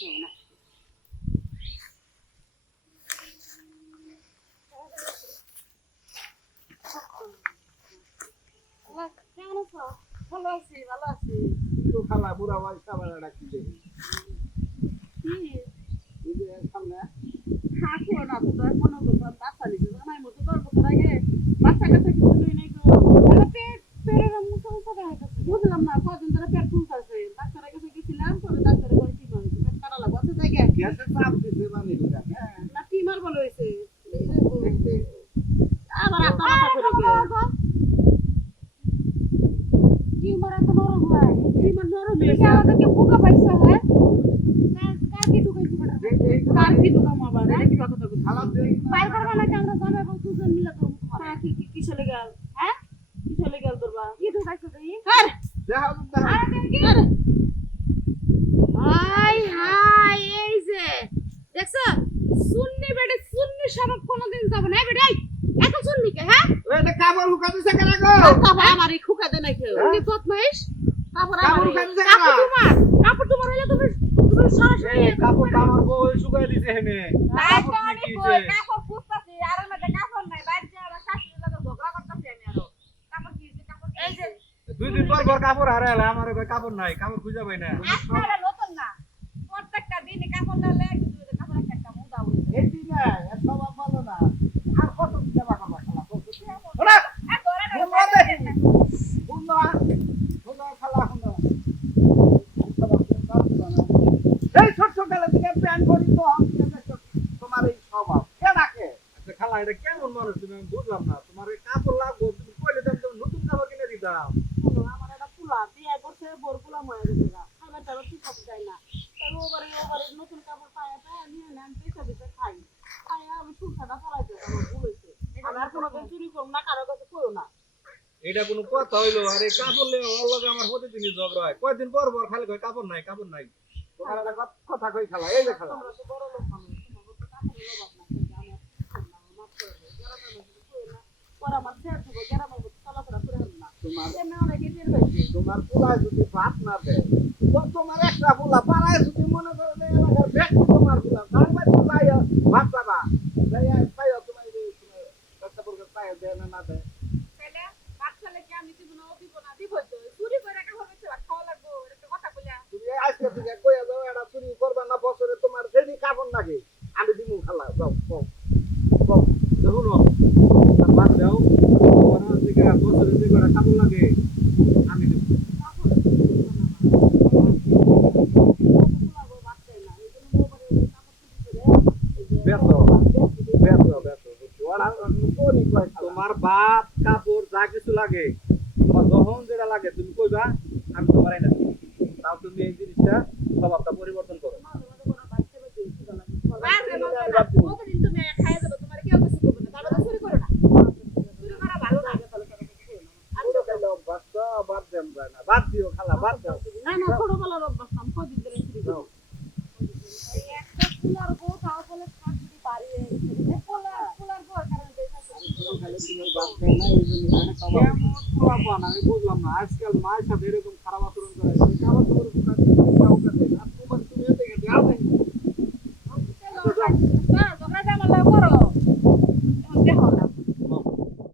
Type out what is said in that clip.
কিছু হবে না। কেমন আছো? ভালো আছি, ভালো আছি। তো খালা বুড়া ভাই খাবার রাখি দে কি এই যে সামনে থাকিও না তো তোর মনে করবো বাচ্চা নিতে জানাই মতো তোর বছর আগে বাচ্চা কাছে কিছু লই নাই তো পেটের মুখে উঠে দেখা যাচ্ছে বুঝলাম না কদিন ধরে পেট ফুলতেছে ডাক্তারের কাছে গেছিলাম পরে ডাক্তারে বলে কি হয়েছে পেট কাটা লাগবে আছে জায়গা গ্যাসের চাপ দিতে মানে না টিমার বলে হয়েছে আবার আপনার মাথা করে গিয়ে টিমার এত নরম হয় টিমার নরম হয়েছে আমাদেরকে বোকা পাইছে হ্যাঁ কার কি ঢুকাইছে কার কি ঢুকাম আবার এটা কি কথা কথা খালা বাইর করবা না আমরা জামাই এবং দুজন মিলে করব হ্যাঁ কি চলে গেল হ্যাঁ কি চলে গেল তোরবা কি ঢুকাইছো তুই হ্যাঁ দেখা দেখা আরে কি হাই হাই এই যে দেখছো সুন্নি বেডে সুন্নি সরব কোনদিন যাব না বেডে এত সুন্নি কে হ্যাঁ এটা কাপড় লুকা দিছে কেন গো কাপড় আমারই খুকা দে নাই কেউ উনি বদমাইশ কাপড় আমারই কাপড় তোমার হইলে তুমি সরাসরি কাপড় আমার বউ শুকাই দিছে হেনে কাপড় কি কিছে কাপড় পুছতাছি আর মধ্যে কাপড় নাই বাইরে যে আমার শাশুড়ি লাগে ঝগড়া করতেছি আমি আরো কাপড় কি কাপড় এই যে দুই দিন পর কাপড় হারাইলা আমার কাপড় নাই কাপড় খুঁজে পাই না আজকাল নতুন না প্রত্যেকটা দিনে কাপড় না লাগে কিন্তু কাপড় একটা মুদা হইছে এই দিন না এত ভালো না আর কত দেবা খালা খালা ওরা বুনবা দে বুনবা বুনবা খালা বুনবা এই ছোট ছোট গেলে থেকে প্যান্ট করি তো তোমার এই স্বভাব কে রাখে আচ্ছা খালা এটা কেমন মানুষ তুমি আমি বুঝলাম না তোমার এই কাপড় লাগবে তুমি কইলে তো নতুন কাপড় কিনে দিতাম আমার একটা ফুলা বিয়ে করছে বোরগুলা মরে গেছে গা আমার তারও ঠিক হবে যায় না তাই ওবারে নতুন কাপড় পায়া পায়া নিয়ে নেন পেশা দিতে খাই খাইয়া আমি সংসারটা চালাইতে আমার ভুল হয়েছে আমি আর কোনোদিন চুরি করবো না কারো কাছে করো না এটা কোনো কথা হইলো আর এই কাপড় লে ওর লগে আমার প্রতিদিনই ঝগড়া হয় কয়দিন পর পর খালি কয় কাপড় নাই তোমার একটা কথা কই খালা এই যে খালা তোমরা তো বড় লোক মানুষ তোমার তো কাপড়ের অভাব না কিন্তু আমি আর কি করলাম মাফ করে দাও গ্রামের মধ্যে কই না পরে আমার ছেড়ে দেবো গ্রামের মধ্যে চলাফেরা করে হল না তোমার এমনি অনেকে টের পাইছে তোমার পোলায় যদি ভাত না দেয় তো তোমার একটা পোলা পাড়ায় যদি মনে করো যে এলাকার ব্যক্তি তোমার পোলা তাহলে পোলাই ভাত পাবা পাইও তোমার একটা বলকে পাই দেয় না দেয় তাহলে বাচ্চালে কি আমি দিব না ও দিব না দিব তো চুরি করে কাপড় বেচে খাওয়া লাগবো একটা কথা বলে তুমি আজকে থেকে কইয়া যাও এটা চুরি করবা না বছরে তোমার যেদিন কাপড় লাগে আমি দিমু খালা যাও দেখুন বাদ দাও তোমার থেকে বছরে যে কটা কাপড় লাগে আমি দেবো তোমার ভাত কাপড় যা কিছু লাগে তোমার যখন যেটা লাগে তুমি কইবা আমি তোমার এনে দেবো তাও তুমি এই জিনিসটা স্বভাবটা পরিবর্তন করো তুমি খাইয়া দেবো তোমার কেউ কিছু করবে না তাহলে চুরি করো না চুরি করা ভালো না বাদ দিও খালা বাদ দাও না না ছোটবেলার অভ্যাস আমি কদিন ধরে চুরি করি এই একটা ফুলার গো তাও বলে শাশুড়ি বাড়ি ফুলার গো কারণে আমি বুঝলাম না আজকাল মায়ের সাথে এরকম খারাপ আচরণ করে